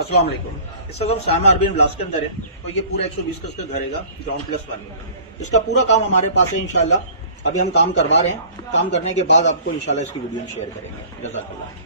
अस्सलाम वालेकुम। इस वक्त हम शामा अरबियन ब्लास्ट के अंदर है। तो ये पूरा 120 गज का घर है, ग्राउंड प्लस वन। इसका पूरा काम हमारे पास है इंशाल्लाह। अभी हम काम करवा रहे हैं। काम करने के बाद आपको इंशाल्लाह इसकी वीडियो शेयर करेंगे। जज़ाकल्लाह।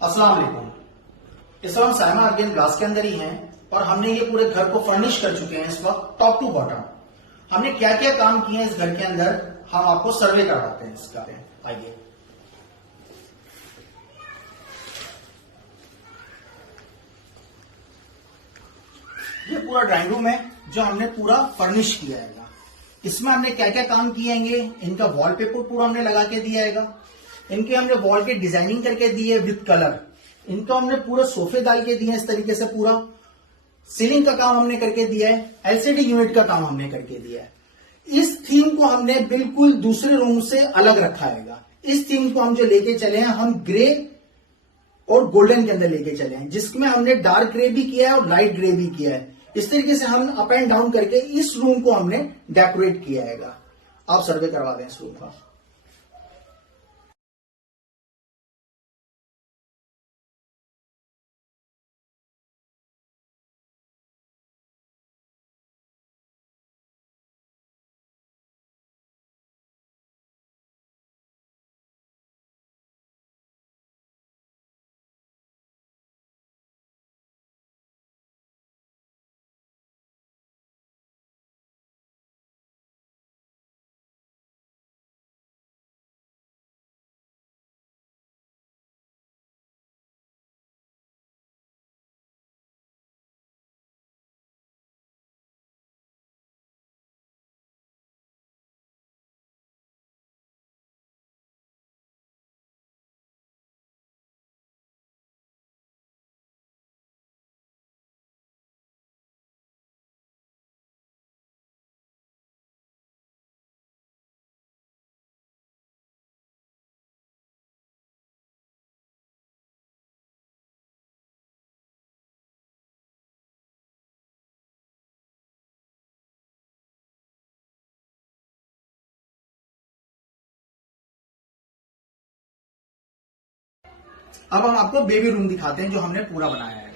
अस्सलाम वालेकुम। इस वक्त हम शामा अरबियन ब्लास्ट के अंदर ही हैं और हमने ये पूरे घर को फर्निश कर चुके हैं इस वक्त टॉप टू बॉटम। हमने क्या क्या काम किए हैं इस घर के अंदर, हम आपको सर्वे करवाते हैं इसका। आइए। ये पूरा ड्राइंग रूम है जो हमने पूरा फर्निश किया है। इसमें हमने क्या क्या काम किए हैं, इनका वॉलपेपर पूरा हमने लगा के दिया है। इनके हमने वॉल के डिजाइनिंग करके दी है विद कलर। इनको हमने पूरा सोफे डाल के दिए इस तरीके से। पूरा सीलिंग का काम हमने करके दिया है। एलसीडी यूनिट का काम हमने करके दिया है। इस थीम को हमने बिल्कुल दूसरे रूम से अलग रखा है। इस थीम को हम जो लेके चले हैं, हम ग्रे और गोल्डन के अंदर लेके चले हैं, जिसमें हमने डार्क ग्रे भी किया है और लाइट ग्रे भी किया है। इस तरीके से हम अप एंड डाउन करके इस रूम को हमने डेकोरेट किया है। आप सर्वे करवा दें इस रूम का। अब हम आपको बेबी रूम दिखाते हैं जो हमने पूरा बनाया है।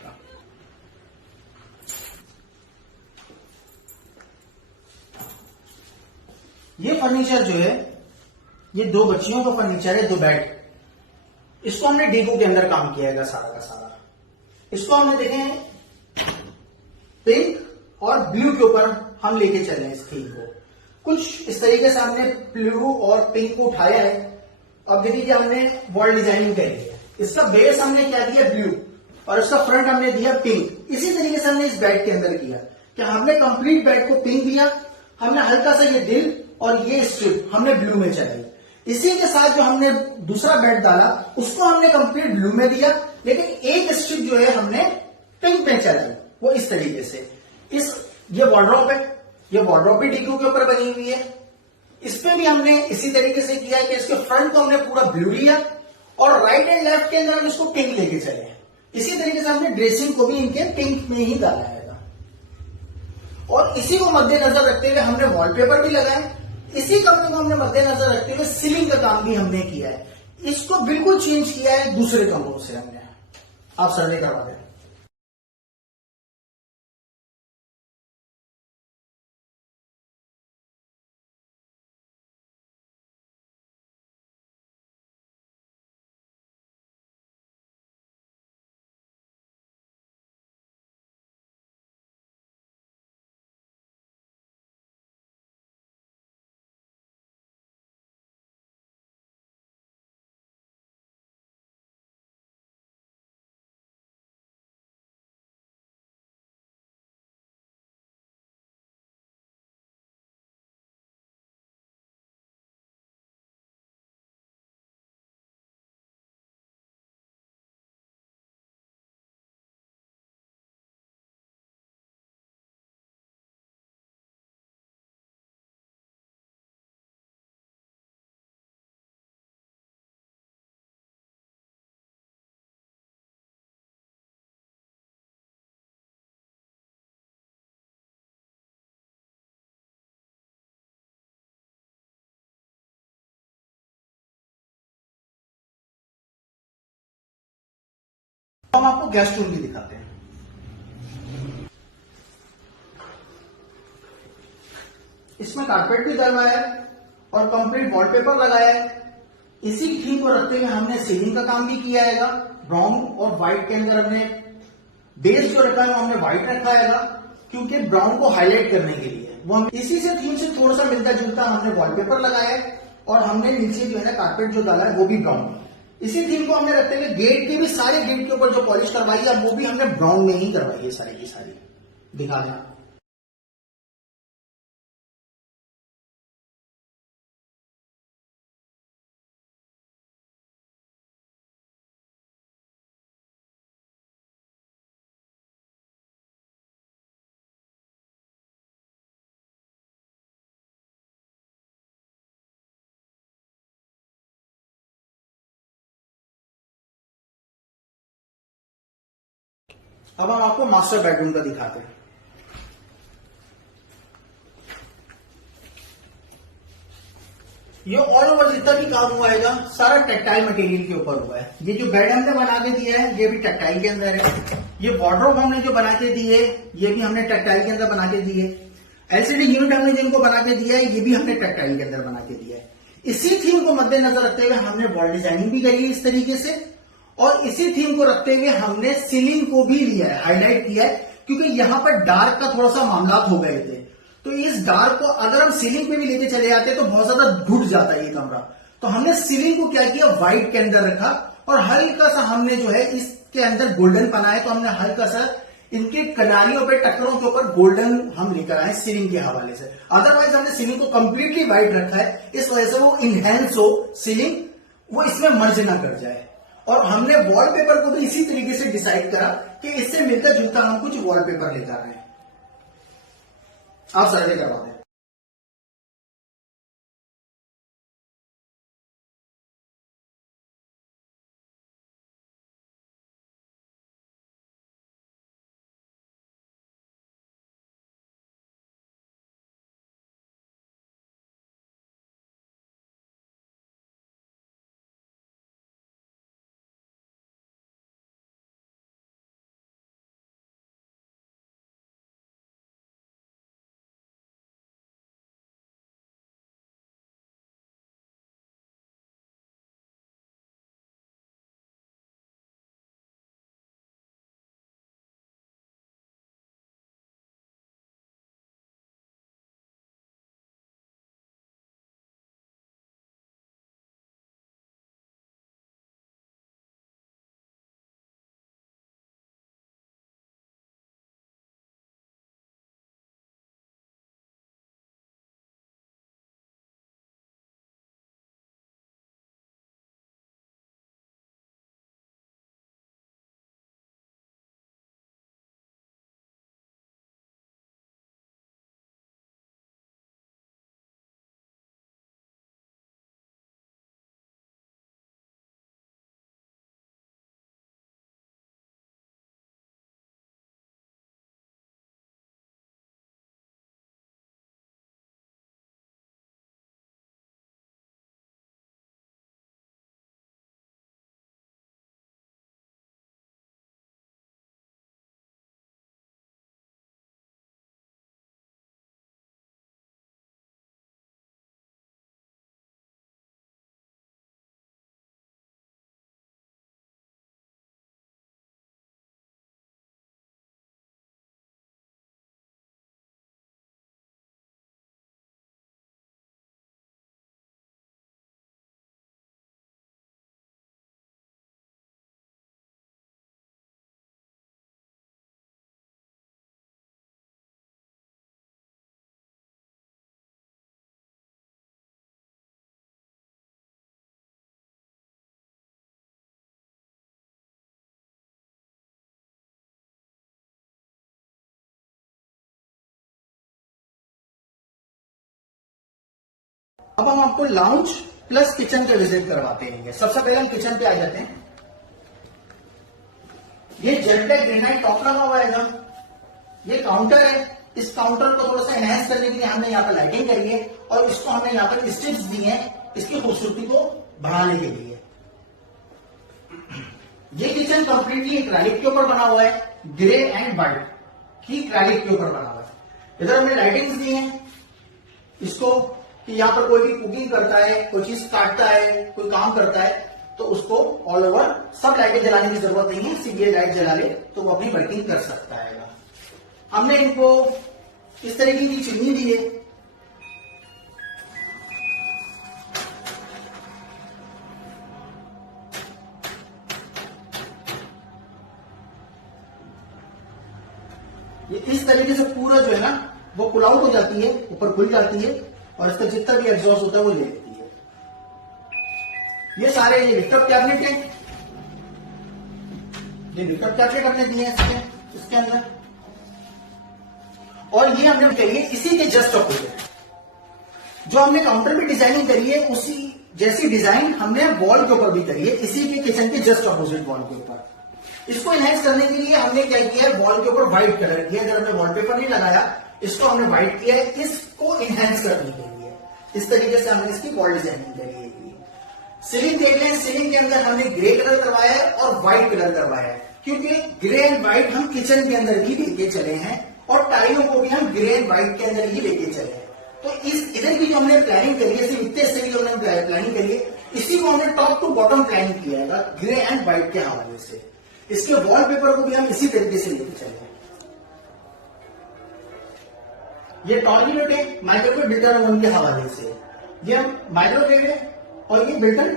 ये फर्नीचर जो है, ये दो बच्चियों का फर्नीचर है, दो बेड। इसको हमने डीबू के अंदर काम किया है सारा का सारा। इसको हमने देखें पिंक और ब्लू के ऊपर हम लेके चले इस थीम को। कुछ इस तरीके से हमने ब्लू और पिंक को उठाया है। अब देखिए हमने वॉल डिजाइनिंग करी है। इसका बेस हमने क्या दिया, ब्लू, और इसका फ्रंट हमने दिया पिंक। इसी तरीके से हमने इस बेड के अंदर किया कि हमने कंप्लीट बेड को पिंक दिया, हमने हल्का सा ये दिल और ये स्ट्रिप हमने ब्लू में चलाई। इसी के साथ जो हमने दूसरा बेड डाला उसको हमने कंप्लीट ब्लू में दिया, लेकिन एक स्ट्रिप जो है हमने पिंक में चलाई, वो इस तरीके से। ये वॉर्डरोब है, ये वॉर्डरोब भी डीक्यू के ऊपर बनी हुई है। इसपे भी हमने इसी तरीके से किया है कि इसके फ्रंट को हमने पूरा ब्लू लिया और राइट एंड लेफ्ट के अंदर हम इसको पिंक लेके चले। इसी तरीके से हमने ड्रेसिंग को भी इनके पिंक में ही डाला है। और इसी को मद्देनजर रखते हुए हमने वॉलपेपर भी लगाए। इसी कमरे को हमने मद्देनजर रखते हुए सीलिंग का काम भी हमने किया है। इसको बिल्कुल चेंज किया है दूसरे कमरों से हमने। आप सर्वे करवा दें। हम आपको गेस्ट रूम भी दिखाते हैं। इसमें कारपेट भी डलवाया है और कंप्लीट वॉलपेपर लगाया है। इसी थीम को रखते हुए हमने सीलिंग का काम भी किया है। ब्राउन और व्हाइट के अंदर हमने बेस जो रखा है वो हमने व्हाइट रखा है, क्योंकि ब्राउन को हाईलाइट करने के लिए। वो हम इसी से थीम से थोड़ा सा मिलता जुलता हमने वॉलपेपर लगाया है और हमने नीचे जो है ना कारपेट जो डाला है वो भी ब्राउन। इसी थीम को हमने रखते हुए गेट के भी सारे गेट के ऊपर जो पॉलिश करवाई है वो भी हमने ब्राउन में ही करवाई है, सारी की सारी। दिखा दें। अब हम आपको मास्टर बेडरूम का दिखाते हैं। ये ऑल ओवर जितना भी काम हुआ है सारा टेक्टाइल मटेरियल के ऊपर हुआ है। ये जो बेड हमने बना के दिया है ये भी टेक्टाइल के अंदर है। ये वार्डरोब हमने जो बना के दी है ये भी हमने टेक्टाइल के अंदर बना के दी है। एलसीडी यूनिट हमने जिनको बना के दिया है ये भी हमने टेक्टाइल के अंदर बना के दिया है। इसी थीम को मद्देनजर रखते हुए हमने वॉल डिजाइनिंग भी करी है इस तरीके से, और इसी थीम को रखते हुए हमने सीलिंग को भी लिया है, हाईलाइट किया है, क्योंकि यहां पर डार्क का थोड़ा सा मामला हो गए थे। तो इस डार्क को अगर हम सीलिंग पे भी लेके चले जाते तो बहुत ज्यादा घुट जाता है ये कमरा। तो हमने सीलिंग को क्या किया, व्हाइट के अंदर रखा और हल्का सा हमने जो है इसके अंदर गोल्डन बनाया। तो हमने हल्का सा इनके कनारियों पे, टक्करों के ऊपर गोल्डन हम लेकर आए सीलिंग के हवाले से। अदरवाइज हमने सीलिंग को कंप्लीटली व्हाइट रखा है, इस वजह से वो इनहेंस हो सीलिंग, वो इसमें मर्ज ना कर जाए। और हमने वॉलपेपर को भी इसी तरीके से डिसाइड करा कि इससे मिलता जुलता हम कुछ वॉलपेपर लेकर आए। आप सर्वे करवा दें। अब हम आपको लाउंज प्लस किचन का विजिट करवाते हैं। सबसे पहले हम किचन पे आ जाते हैं। ये जेलटेक ग्रेनाइट टॉप लगा हुआ है। ये काउंटर है। इस काउंटर को थोड़ा सा एनहांस करने के लिए हमने यहाँ पर लाइटिंग करी है और इसको हमने यहाँ पर स्ट्रिप्स दी हैं इसकी खूबसूरती को बढ़ाने के लिए। ये किचन कंप्लीटली एक्रेलिक के ऊपर बना हुआ है, ग्रे एंड व्हाइट की एक्रेलिक के ऊपर बना हुआ है। इधर हमने लाइटिंग्स दी हैं इसको कि यहां पर कोई भी कुकिंग करता है, कोई चीज काटता है, कोई काम करता है, तो उसको ऑल ओवर सब लाइटें जलाने की जरूरत नहीं है, सिर्फ ये लाइट जला ले तो वो अपनी वर्किंग कर सकता है। हमने इनको इस तरीके की चिमनी दी है। ये इस तरीके से पूरा जो है ना वो पुल आउट हो जाती है, ऊपर खुल जाती है और इसका जितना भी एग्जॉस्ट होता है वो ले लेती है। ये सारे ये लिफ्टअप कैबिनेट है, ये लिफ्टअप कैबिनेट हमने दिए हैं इसके अंदर, और ये हमने करी है इसी के जस्ट ऑपोजिट। जो हमने काउंटर पे डिजाइनिंग करी है उसी जैसी डिजाइन हमने वॉल के ऊपर भी करी है, इसी के किचन के जस्ट ऑपोजिट वॉल के ऊपर। इसको एनहेंस करने के लिए हमने क्या किया है, वॉल के ऊपर व्हाइट कलर किया। अगर हमने वॉलपेपर नहीं लगाया, इसको हमने व्हाइट किया है इसको एनहेंस करने के लिए। इस तरीके से हमने इसकी वॉल डिजाइनिंग करी है। सीलिंग देख लें, सीलिंग के अंदर हमने ग्रे कलर करवाया है और व्हाइट कलर करवाया है, क्योंकि ग्रे एंड व्हाइट हम किचन के अंदर भी लेके चले हैं और टाइलों को भी हम ग्रे एंड व्हाइट के अंदर ही लेके चले हैं। तो इस इधर की जो हमने प्लानिंग करी है, सिर्फ इतने हिस्से की जो हमने प्लानिंग करी है, इसी को हमने टॉप टू बॉटम प्लानिंग किया है ग्रे एंड व्हाइट के हवाले से। इसके वॉलपेपर को भी हम इसी तरीके से लेके चले हैं। ये टॉर्निमेट है माइक्रोवेव बिल्टर ओवन के हवाले से, ये माइक्रोवेव है और ये बिल्टर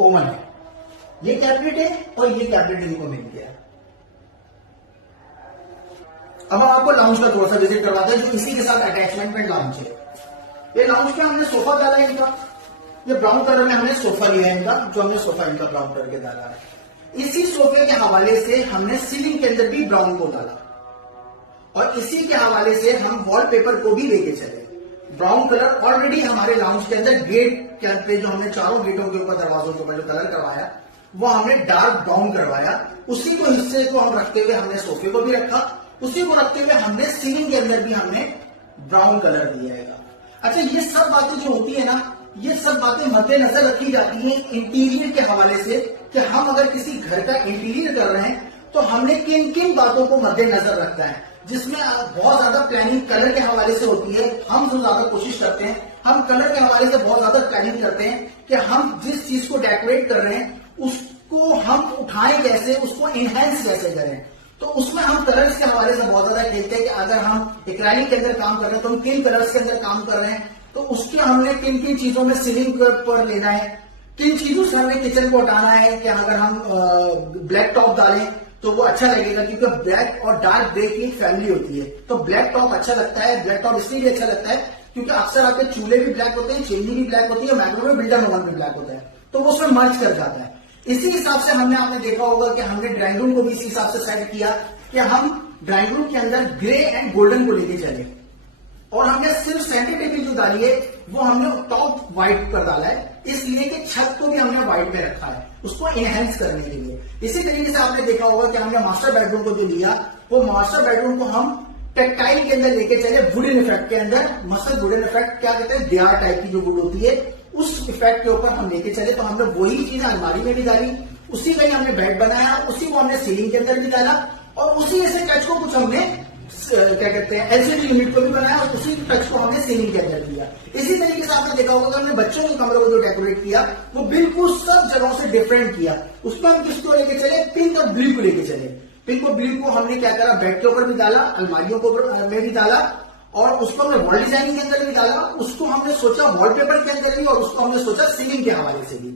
ओवन है। ये कैबिनेट है और ये कैबिनेट इनको मिल गया। अब हम आपको लाउंज का थोड़ा सा विजिट करवाते हैं, जो इसी के साथ अटैचमेंट में लाउंज है। ये लाउंज पे हमने सोफा डाला है इनका, ये ब्राउन कलर में हमने सोफा लिया है इनका, जो हमने सोफा इनका ब्राउन कलर के डाला है। इसी सोफे के हवाले से हमने सीलिंग के अंदर भी ब्राउन को डाला और इसी के हवाले से हम वॉलपेपर को भी लेके चले। ब्राउन कलर ऑलरेडी हमारे लाउंज के अंदर गेट पे जो हमने चारों गेटों के ऊपर, दरवाजों के ऊपर जो कलर करवाया वो हमने डार्क ब्राउन करवाया। उसी को हिस्से को हम रखते हुए हमने सोफे को भी रखा, उसी को रखते हुए हमने सीलिंग के अंदर भी हमने ब्राउन कलर दिया है। अच्छा, ये सब बातें जो होती है ना, ये सब बातें मद्देनजर रखी जाती हैं इंटीरियर के हवाले से, कि हम अगर किसी घर का इंटीरियर कर रहे हैं तो हमने किन किन बातों को मद्देनजर रखना है, जिसमें बहुत ज्यादा प्लानिंग कलर के हवाले से होती है। हम जो ज्यादा कोशिश करते हैं, हम कलर के हवाले से बहुत ज्यादा प्लानिंग करते हैं कि हम जिस चीज को डेकोरेट कर रहे हैं उसको हम उठाएं कैसे, उसको इनहेंस कैसे करें। तो उसमें हम कलर्स के हवाले से बहुत ज्यादा खेलते हैं कि अगर हम एक्रेलिक के अंदर काम कर रहे हैं तो हम किन कलर्स के अंदर काम कर रहे हैं, तो उसके हमने किन किन चीजों में सीलिंग पर लेना है, किन चीजों से हमने किचन को हटाना है। कि अगर हम ब्लैक टॉप डालें तो वो अच्छा लगेगा, क्योंकि ब्लैक और डार्क ग्रे की एक फैमिली होती है, तो ब्लैक टॉप अच्छा लगता है। ब्लैक टॉप इसलिए अच्छा लगता है क्योंकि अक्सर आपके चूल्हे भी ब्लैक होते हैं, चिमनी भी ब्लैक होती है, माइक्रोवेव बिल्डर ओवन भी ब्लैक होता है, तो वो उसमें मर्ज कर जाता है। इसी हिसाब से आपने देखा होगा कि हमने ड्राइंग रूम को भी इसी हिसाब से सेट किया कि हम ड्राइंग रूम के अंदर ग्रे एंड गोल्डन को लेके चले, और हमने सिर्फ सेंटर टेबल जो डाली है वो हमने टॉप व्हाइट पर डाला है, इसलिए कि छत को भी हमने व्हाइट में रखा है उसको एनहेंस करने के लिए। इसी तरीके से आपने देखा होगा कि हमने मास्टर बेडरूम को जो लिया, वो मास्टर बेडरूम को हम टेक्टाइल के अंदर लेके चले, वुडन इफेक्ट के अंदर। मसल वुडन इफेक्ट क्या कहते हैं, दियार टाइप की जो वुड होती है, उस इफेक्ट के ऊपर हम लेके चले। तो हमने वही चीज अलमारी में भी डाली, उसी का ही हमने बेड बनाया, उसी को हमने सीलिंग के अंदर भी डाला, और उसी ऐसे टच को कुछ हमने क्या कहते हैं एलसीडी यूनिट को भी बनाया और उसी टच को हमने सीलिंग के अंदर दिया। इसी तरीके से आपने देखा होगा कि हमने बच्चों के कमरों को जो डेकोरेट किया वो बिल्कुल सब जगहों से डिफरेंट किया। उसमें हम किसको लेके चले, पिंक और ब्लू को लेके चले। पिंक और ब्लू को हमने क्या करा, बेड के ऊपर भी डाला, अलमारियों को में भी डाला, और उसको हमने वॉल डिजाइनिंग के अंदर भी डाला। उसको हमने सोचा वॉलपेपर के अंदर भी, और उसको हमने सोचा सीलिंग के हवाले से भी।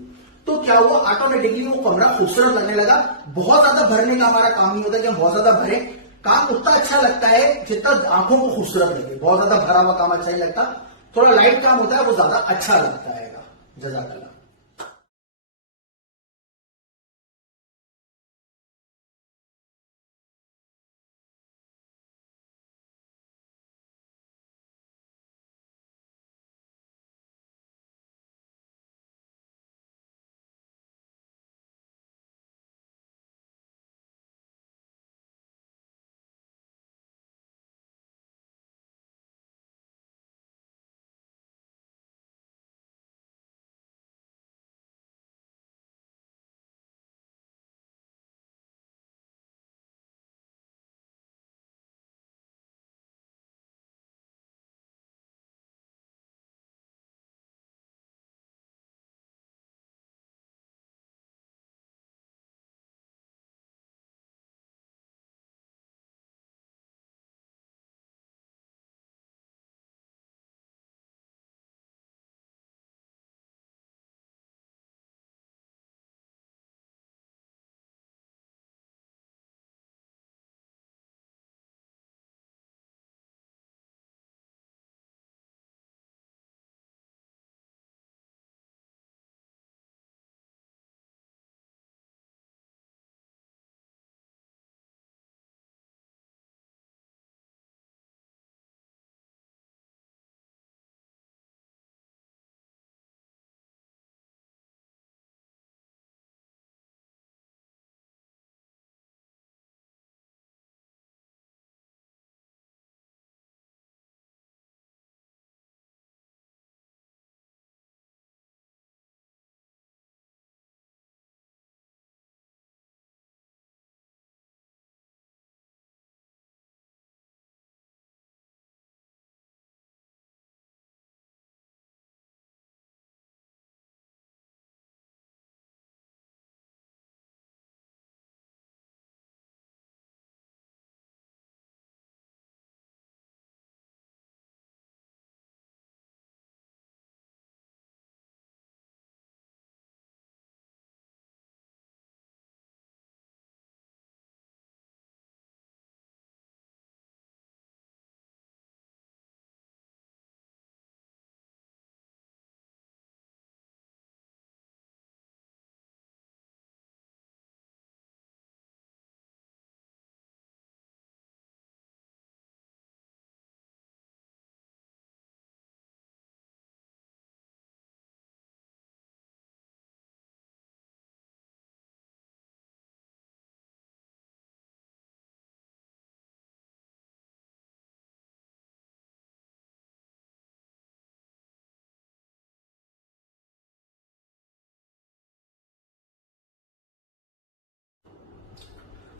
तो क्या हुआ, ऑटोमेटिकली वो कमरा खूबसूरत लगने लगा। बहुत ज्यादा भरने का हमारा काम नहीं होता कि हम बहुत ज्यादा भरे, काम उतना अच्छा लगता है जितना आंखों को खूबसूरत लगे। बहुत ज्यादा भरा हुआ काम अच्छा नहीं लगता, थोड़ा लाइट काम होता है वो ज्यादा अच्छा लगता है। जज़ाकल्लाह।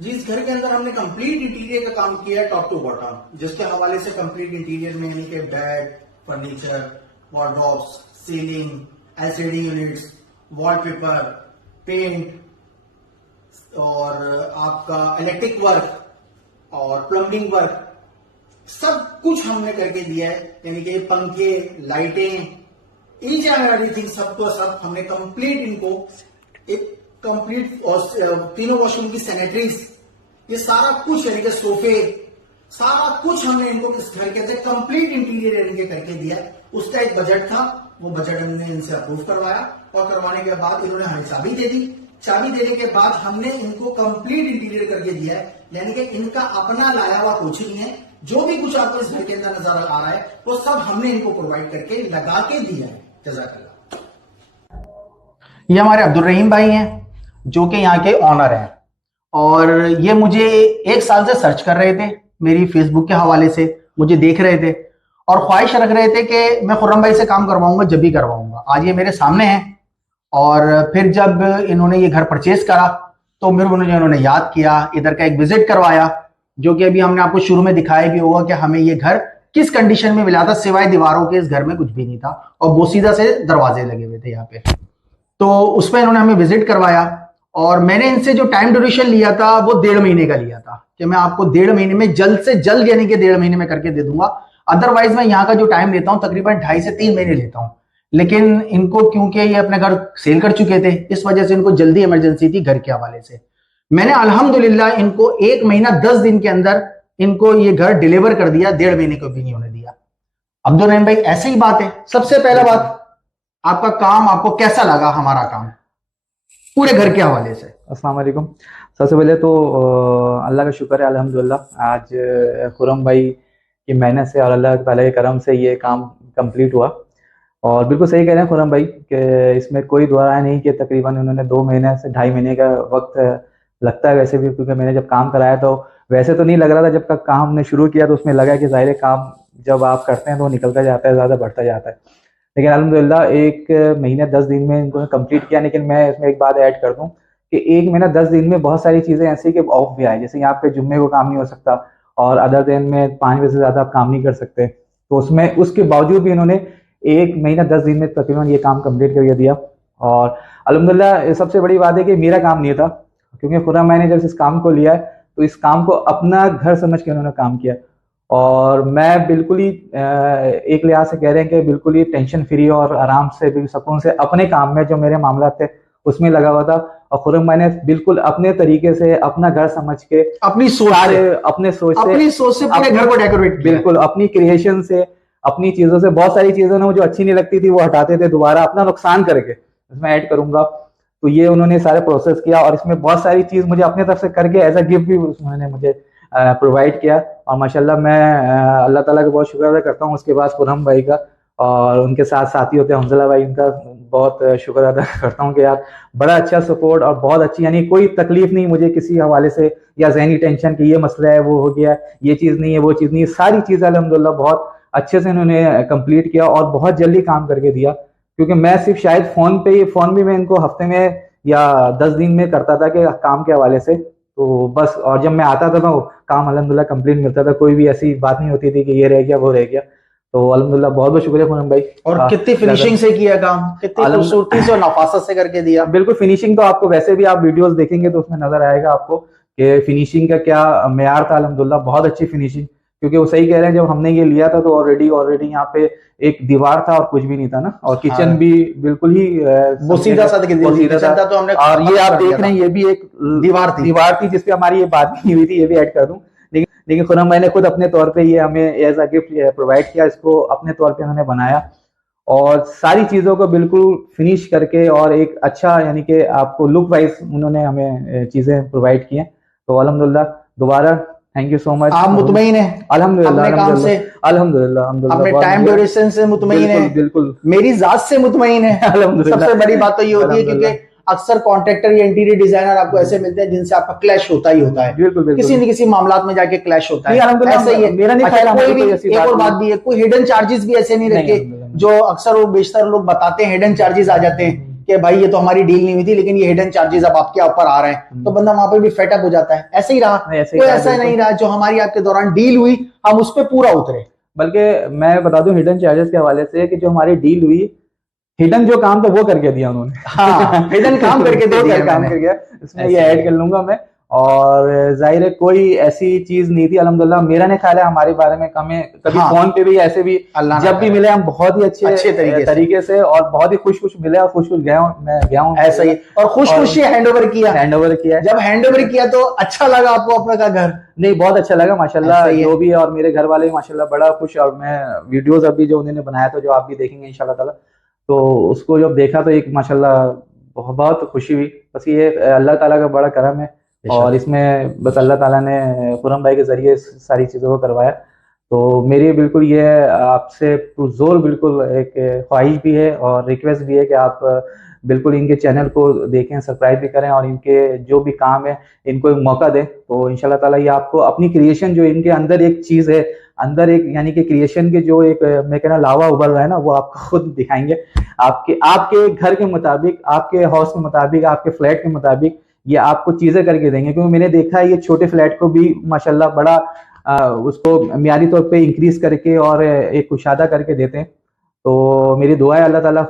जी, इस घर के अंदर हमने कंप्लीट इंटीरियर का काम किया है टॉप टू बॉटम, जिसके हवाले से कंप्लीट इंटीरियर में यानी कि bed, furniture, wardrobes, ceiling, LCD units, wallpaper, paint और आपका इलेक्ट्रिक वर्क और प्लम्बिंग वर्क, सब कुछ हमने करके दिया है। यानी कि पंखे, लाइटें, ईच एंड एवरीथिंग सबको सब हमने कंप्लीट इनको एक कंप्लीट तीनों वॉशरूम की सैनिटरीज, ये सारा कुछ यानी कि सोफे, सारा कुछ हमने इनको इस घर के अंदर कंप्लीट इंटीरियर इनके करके दिया। उसका एक बजट था, वो बजट हमने इनसे अप्रूव करवाया और करवाने के बाद इन्होंने हमें चाबी दे दी। चाबी देने के बाद हमने इनको कंप्लीट इंटीरियर करके दिया है, यानी कि इनका अपना लाया हुआ कुछ नहीं है। जो भी कुछ आपको इस घर के अंदर नजर आ रहा है वो सब हमने इनको प्रोवाइड करके लगा के दिया है। जज़ाकल्लाह। ये हमारे अब्दुल रहीम भाई हैं जो कि यहाँ के ऑनर हैं, और ये मुझे 1 साल से सर्च कर रहे थे, मेरी फेसबुक के हवाले से मुझे देख रहे थे और ख्वाहिश रख रहे थे कि मैं खुर्रम भाई से काम करवाऊंगा, जब भी करवाऊंगा। आज ये मेरे सामने हैं, और फिर जब इन्होंने ये घर परचेज करा तो फिर उन्होंने याद किया, इधर का एक विजिट करवाया, जो कि अभी हमने आपको शुरू में दिखाया भी होगा कि हमें ये घर किस कंडीशन में मिला था। सिवाय दीवारों के इस घर में कुछ भी नहीं था और बोसीदा से दरवाजे लगे हुए थे यहाँ पे। तो उसमें इन्होंने हमें विजिट करवाया और मैंने इनसे जो टाइम ड्यूरेशन लिया था वो 1.5 महीने का लिया था कि मैं आपको 1.5 महीने में जल्द से जल्द यानी कि 1.5 महीने में करके दे दूंगा। अदरवाइज मैं यहाँ का जो टाइम लेता हूँ तकरीबन 2.5 से 3 महीने लेता हूँ, लेकिन इनको क्योंकि ये अपने घर सेल कर चुके थे इस वजह से इनको जल्दी इमरजेंसी थी घर के हवाले से। मैंने अल्हम्दुलिल्लाह इनको 1 महीना 10 दिन के अंदर इनको ये घर डिलीवर कर दिया, 1.5 महीने को भी नहीं होने दिया। अब्दुल रहीम भाई, ऐसे ही बात है। सबसे पहला बात, आपका काम आपको कैसा लगा, हमारा काम पूरे घर के हवाले से? अस्सलाम वालेकुम। सबसे पहले तो अल्लाह का शुक्र है अल्हम्दुलिल्लाह, आज खुर्रम भाई की मेहनत से और अल्लाह ताला के करम से ये काम कंप्लीट हुआ। और बिल्कुल सही कह रहे हैं खुर्रम भाई कि इसमें कोई दो राय नहीं कि तकरीबन उन्होंने 2 महीने से 2.5 महीने का वक्त लगता है वैसे भी, क्योंकि मैंने जब काम कराया तो वैसे तो नहीं लग रहा था, जब तक काम हमने शुरू किया तो उसमें लगा कि ज़ाहिर काम जब आप करते हैं तो निकलता जाता है, ज़्यादा बढ़ता जाता है। लेकिन अल्हम्दुलिल्लाह 1 महीने 10 दिन में इनको कंप्लीट किया। लेकिन मैं इसमें एक बात ऐड कर दूं कि 1 महीना 10 दिन में बहुत सारी चीज़ें ऐसी कि ऑफ भी आए, जैसे यहाँ पे जुम्मे को काम नहीं हो सकता और अदर दिन में 5 बजे से ज़्यादा आप काम नहीं कर सकते, तो उसमें उसके बावजूद भी इन्होंने 1 महीना 10 दिन में तकरीबन ये काम कंप्लीट करके दिया। और अल्हम्दुलिल्लाह सबसे बड़ी बात है कि मेरा काम नहीं था, क्योंकि खुर्रम भाई ने जब इस काम को लिया है तो इस काम को अपना घर समझ के उन्होंने काम किया। और मैं बिल्कुल ही एक लिहाज से कह रहे हैं कि बिल्कुल ही टेंशन फ्री और आराम से भी सुकून से अपने काम में जो मेरे मामला थे उसमें लगा हुआ था। और खुर्रम भाई ने बिल्कुल अपने तरीके से अपना घर समझ के अपनी सोच से पूरे घर को डेकोरेट, बिल्कुल अपनी क्रिएशन से, अपनी चीजों से, बहुत सारी चीजों ने जो अच्छी नहीं लगती थी वो हटाते थे दोबारा अपना नुकसान करके, इसमें ऐड करूंगा। तो ये उन्होंने सारे प्रोसेस किया और इसमें बहुत सारी चीज मुझे अपने तरफ से करके एज अ गिफ्ट भी उन्होंने मुझे प्रोवाइड किया। और माशाल्लाह मैं अल्लाह ताला का बहुत शुक्र अदा करता हूँ उसके बाद खुर्रम भाई का, और उनके साथ साथी होते हैं हमज़ला भाई, उनका बहुत शुक्र अदा करता हूँ कि यार बड़ा अच्छा सपोर्ट और बहुत अच्छी, यानी कोई तकलीफ नहीं मुझे किसी हवाले से या ज़हनी टेंशन कि ये मसला है वो हो गया, ये चीज़ नहीं है वो चीज़ नहीं है, सारी चीज़ें अल्हम्दुलिल्लाह बहुत अच्छे से उन्होंने कंप्लीट किया और बहुत जल्दी काम करके दिया। क्योंकि मैं सिर्फ शायद फ़ोन भी मैं इनको हफ्ते में या 10 दिन में करता था कि काम के हवाले से, तो बस। और जब मैं आता था तो काम अल्हम्दुलिल्लाह कंप्लीट मिलता था, कोई भी ऐसी बात नहीं होती थी कि ये रह गया वो रह गया। तो अल्हम्दुलिल्लाह बहुत बहुत शुक्रिया खुर्रम भाई। और कितनी फिनिशिंग से किया काम, कितनी खूबसूरती से और नफासत से करके दिया। बिल्कुल, फिनिशिंग तो आपको वैसे भी आप वीडियोस देखेंगे तो उसमें नजर आएगा आपको कि फिनिशिंग का क्या मेयार था। अल्हम्दुलिल्लाह बहुत अच्छी फिनिशिंग, क्योंकि वो सही कह रहे हैं जब हमने ये लिया था तो ऑलरेडी यहाँ पे एक दीवार था और कुछ भी नहीं था ना, और किचन भी बिल्कुल ही वो सीधा सा था। तो हमने, और ये आप देख रहे हैं ये भी एक दीवार थी जिसपे हमारी ये बात नहीं हुई थी, ये भी ऐड कर दूं। लेकिन खुर्रम भाई ने खुद अपने तौर पे ये हमें एज अ गिफ्ट प्रोवाइड किया, इसको अपने तौर पे उन्होंने बनाया और सारी चीजों को बिल्कुल फिनिश करके और एक अच्छा यानी कि आपको लुक वाइज उन्होंने हमें चीजें प्रोवाइड की हैं। तो अल्हम्दुलिल्लाह दोबारा थैंक यू सो मच। आप मुतमईन हैं अल्हम्दुलिल्लाह काम से? अल्हम्दुलिल्लाह अपने टाइम ड्यूरेशन से मुतमईन है? बिल्कुल, मेरी जात से मुतमईन है। अल्हम्दुलिल्लाह। सबसे बड़ी बात तो ये होती है क्योंकि अक्सर कॉन्ट्रैक्टर या इंटीरियर डिजाइनर आपको ऐसे मिलते हैं जिनसे आपका क्लैश होता ही होता है, बिल्कुल किसी न किसी मामलात में जाके क्लैश होता है। ऐसा ही है मेरा नहीं ख्याल। कोई भी एक और बात भी है, कोई हिडन चार्जेस भी ऐसे नहीं रखे जो अक्सर वो बेशतर लोग बताते हैं, हिडन चार्जेस आ जाते हैं कि भाई ये तो हमारी डील नहीं हुई थी, लेकिन ये हिडन चार्जेस अब आपके ऊपर आ रहे हैं, तो बंदा वहां पे भी फेटअप हो जाता है। ऐसे ही रहा, कोई ऐसा नहीं रहा जो हमारी आपके दौरान डील हुई हम उस पर पूरा उतरे। बल्कि मैं बता दूं हिडन चार्जेस के हवाले से कि जो हमारी डील हुई, हिडन जो काम था वो करके दिया उन्होंने। हाँ, हिडन काम करके दे दिया, काम कर गया, इसमें ये ऐड कर लूंगा मैं। और जाहिर है कोई ऐसी चीज नहीं थी अल्हम्दुलिल्लाह, मेरा ने ख्याल है हमारे बारे में कभी हाँ, फोन पे भी ऐसे भी जब भी मिले हम बहुत ही अच्छे तरीके से और बहुत ही खुश मिले और खुश गया हूँ, मैं गया हूँ ऐसा ही, और खुश हैंड ओवर किया। जब हैंड ओवर किया तो अच्छा लगा आपको अपना का घर? नहीं, बहुत अच्छा लगा माशाल्लाह, जो भी, और मेरे घर वाले माशाल्लाह बड़ा खुश। और मैं वीडियोस अभी जो उन्होंने बनाया था, जो आप भी देखेंगे इंशाल्लाह ताला, तो उसको जब देखा तो एक माशाल्लाह बहुत खुशी हुई। बस ये अल्लाह ताला का बड़ा करम है, और इसमें बस अल्लाह ताला ने खुरम भाई के जरिए सारी चीज़ों को करवाया। तो मेरी बिल्कुल ये आपसे पुरजोर बिल्कुल एक ख्वाहिश भी है और रिक्वेस्ट भी है कि आप बिल्कुल इनके चैनल को देखें, सब्सक्राइब भी करें, और इनके जो भी काम है इनको एक मौका दें। तो इंशाल्लाह ताला ये आपको अपनी क्रिएशन, जो इनके अंदर एक चीज़ है, अंदर एक यानी कि क्रिएशन के जो एक मैं कहना लावा उबल रहा है ना, वो आपको खुद दिखाएंगे। आपके घर के मुताबिक, आपके हाउस के मुताबिक, आपके फ्लैट के मुताबिक ये आपको चीजें करके देंगे। क्योंकि मैंने देखा है ये छोटे फ्लैट को भी माशाल्लाह बड़ा उसको मियारी तौर पे इंक्रीज करके और एक कुशादा करके देते हैं। तो मेरी दुआ है अल्लाह ताला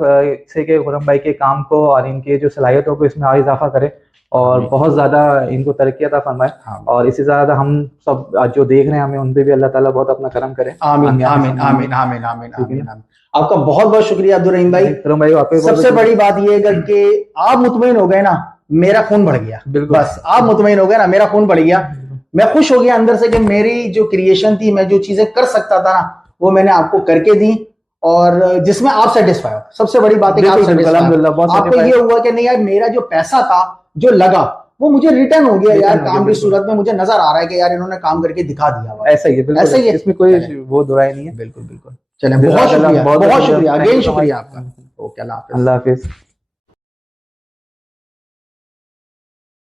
से कि खुरम भाई के काम को और इनके जो सलाहियतों को इसमें और इजाफा करे और बहुत ज्यादा इनको तरक्की अता फरमाए। और इसी ज्यादा हम सब जो देख रहे हैं हमें उन पे भी अल्लाह ताला बहुत अपना करम करे। आमीन आमीन आमीन आमीन आमीन आमीन। आपका बहुत बहुत शुक्रिया अब्दुल रहीम भाई। खुरम भाई आपके सबसे बड़ी बात ये है कि आप मुतमईन हो गए ना, मेरा खून बढ़ गया। बस आप मुतमईन हो गए ना, मेरा खून बढ़ गया। मैं खुश हो गया अंदर से कि मेरी जो क्रिएशन थी, मैं जो चीजें कर सकता था ना, वो मैंने आपको करके दी, और जिसमें आप सेटिस्फाई हो। सबसे बड़ी बात है कि आप आपको ये हुआ कि नहीं यार, मेरा जो पैसा था जो लगा वो मुझे रिटर्न हो गया यार, काम की सूरत में मुझे नजर आ रहा है कि यार इन्होंने काम करके दिखा दिया। ऐसा ही है, ऐसा ही है, इसमें कोई वो दुराई नहीं है। बिल्कुल बिल्कुल। चलें, बहुत शुक्रिया, बहुत शुक्रिया, अगेन शुक्रिया आपका। ओके, अल्लाह हाफिज।